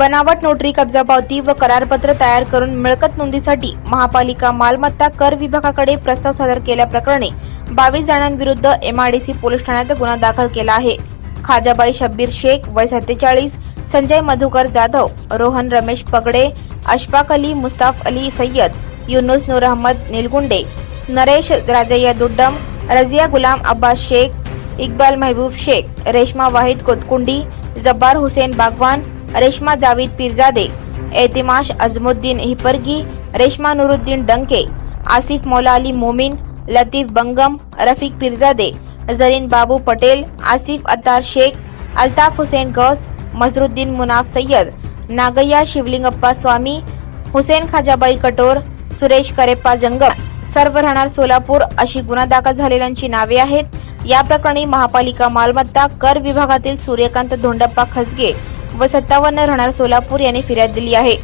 बनावट नोटरी कब्जा पावती व करारपत्र तयार करून मिळकत नोंदीसाठी महापालिका मालमत्ता कर विभागाकडे प्रस्ताव सादर केल्याप्रकरणी बावीस जणांविरुद्ध एमआयडीसी पोलीस ठाण्यात गुन्हा दाखल केला आहे. खाजाबाई शब्बीर शेख वय सत्तेचाळीस संजय मधुकर जाधव रोहन रमेश पगडे अशफाक अली मुस्ताफ अली सय्यद युनुस नूर अहमद निलगुंडे नरेश राजय्या दुड्डम रजिया गुलाम अब्बास शेख इक्बाल महबूब शेख रेशमा वाहिद कोतकुंडी जब्बार हुसेन बागवान रेश्मा जावीद पीरजादे एतिमाश अजमुद्दीन हिपरगी रेश्मा नुरुद्दीन डंके आसिफ मौला अली मोमीन लतीफ बंगम रफीक पिरजादे जरीन बाबू पटेल आसिफ अत्तार शेख अल्ताफ हुसेन गौस मजरुद्दीन मुनाफ सय्यद नागय्या शिवलिंगप्पा स्वामी हुसेन खाजाबाई कटोर सुरेश करेप्पा जंगम सर्व राहणार सोलापूर अशी गुन्हा दाखल झालेल्यांची नावे आहेत. या प्रकरणी महापालिका मालमत्ता कर विभागातील सूर्यकांत धोंडप्पा खसगे व सत्तावन्न राहणार सोलापूर यांनी फिर्याद दिली आहे.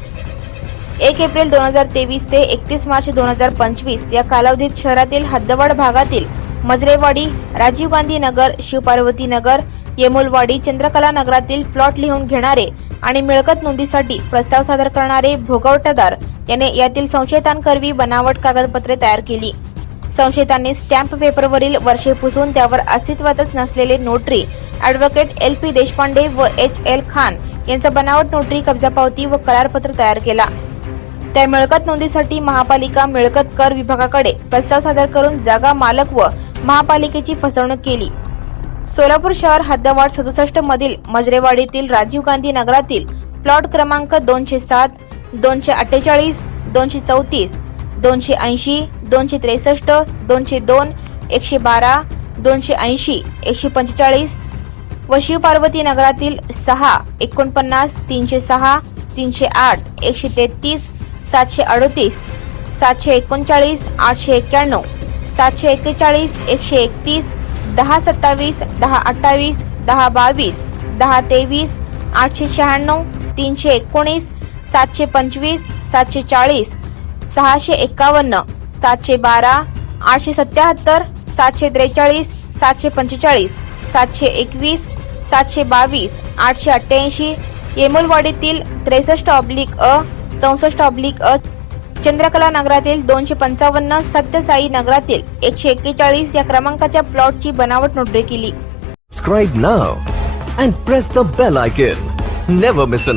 एक एप्रिल दोन हजार तेवीस ते एकतीस मार्च दोन हजार पंचवीस या कालावधीत शहरातील हद्दवाड भागातील मजरेवाडी राजीव गांधी नगर शिवपार्वती नगर येमुलवाडी चंद्रकला नगरातील प्लॉट लिहून घेणारे आणि मिळकत नोंदीसाठी प्रस्ताव सादर करणारे भोगवटादार याने यातील संशयितांकरवी बनावट कागदपत्रे तयार केली. संशयितांनी स्टॅम्प पेपरवरील वर्षे पुसून त्यावर अस्तित्वातच नसलेले notary advocate L P Deshpande व एच एल खान यांचा बनावट नोटरी कब्जा पावती व करारपत्र तयार केला. त्या मिळकत नोंदीसाठी महापालिका मिळकत कर विभागाकडे प्रस्ताव सादर करून जागा मालक व महापालिकेची फसवणूक केली. सोलापूर शहर हद्दवाढ सदुसष्ट मधील मजरेवाडीतील राजीव गांधी नगरातील प्लॉट क्रमांक दोनशे सात दोनशे अठ्ठेचाळीस दोनशे चौतीस दोनशे ऐंशी दोनशे त्रेसष्ट दोनशे दोन एकशे बारा दोनशे ऐंशी एकशे पंचेचाळीस व शिवपार्वती नगरातील सहा एकोणपन्नास तीनशे सहा तीनशे आठ एकशे तेहतीस सातशे अडतीस सातशे एकोणचाळीस आठशे एक्क्याण्णव सातशे एक्केचाळीस एकशे एकतीस दहा सत्तावीस दहा अठ्ठावीस दहा बावीस दहा तेवीस आठशे शहाण्णव तीनशे एकोणीस सातशे पंचवीस सातशे चाळीस सहाशे एक्कावन्न सातशे बारा आठशे सत्याहत्तर सातशे त्रेचाळीस सातशे पंचेचाळीस सातशे एकवीस सातशे बावीस आठशे अठ्ठ्याऐंशी येमुलवाडीतील त्रेसष्ट ऑब्लिक अ चौसष्ट ऑब्लिक अ चंद्रकला नगरातील दोनशे पंचावन्न सत्यसाई नगरातील एकशे एक्केचाळीस या क्रमांकाच्या प्लॉटची बनावट नोंदणी केली Subscribe now and press the bell icon. Never miss.